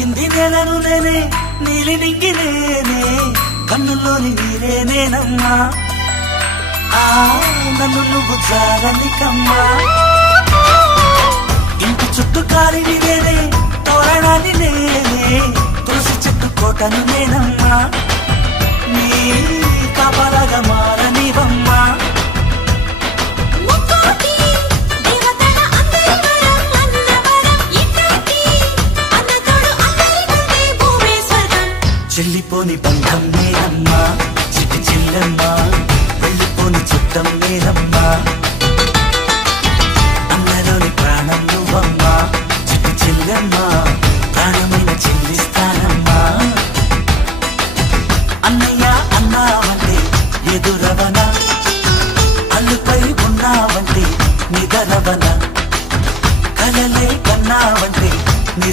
తాకింది నేలను నేనే నీలి నింగి నేనే కన్నుల్లోని నీరే నేనమ్మా నన్ను నువ్వు జాలని కమ్మా ఇంటి చుట్టూ కాలిని నేనే తోరణాన్ని నేనే తులసి చెట్టు కోటను నేనమ్మా నీ కాపలాగా మారనివమ్మా చెల్లిపోని బంధం నేనమ్మా చిట్టి చెల్లెమ్మా వెళ్ళిపోని చుట్టం నేనమ్మా అన్నలోని ప్రాణం నువ్వమ్మా చిట్టి చెల్లెమ్మా